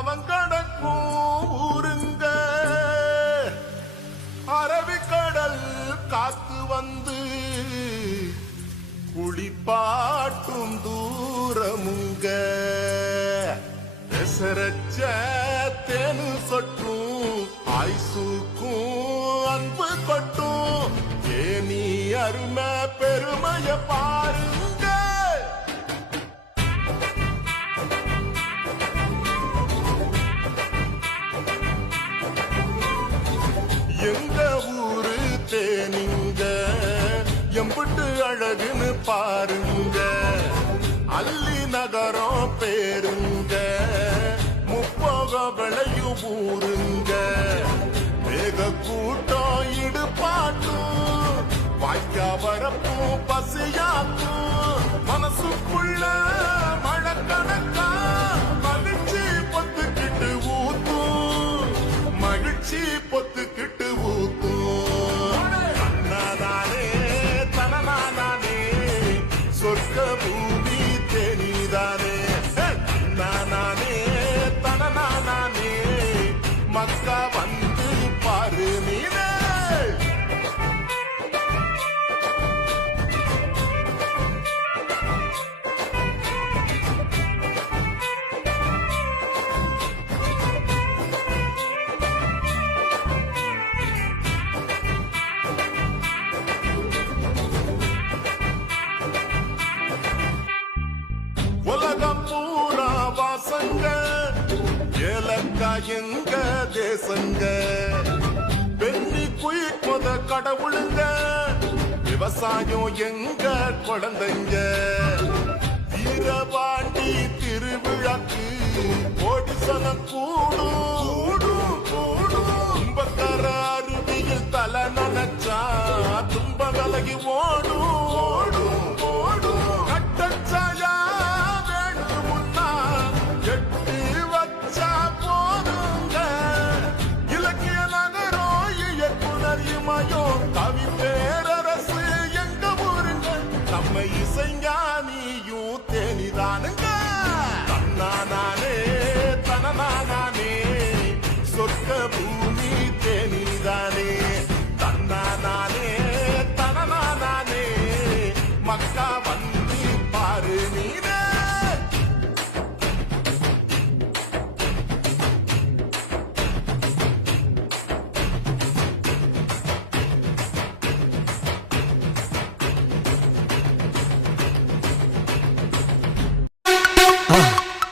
அவங்கடக்கும் அரபிக்கடல் காத்து வந்து குளிப்பாட்டும் தூரமுங்க. பெசரச்ச தேனு சொட்டும் ஆய்சூக்கும் அன்பு கொட்டும். ஏ நீ அருமை பெருமைய பாருங்க. அழகுன்னு பாருங்க. அள்ளி நகரம் பேருங்க. முப்போக விளையும் ஊருங்க. வேக கூட்டம் இடுபாட்டும் வாய்க்கா வரப்பும் பசியாக்கும் cover. பூரா வாசங்க ஏலக்கா எங்க தேசங்க. பெண்ணி குயிக் முத கடவுளுங்க விவசாயம் எங்க குழந்தைங்க. வீரபாண்டி திருவிழாக்கு கோடி சனம் இசைஞானியும் தேனிதானுங்க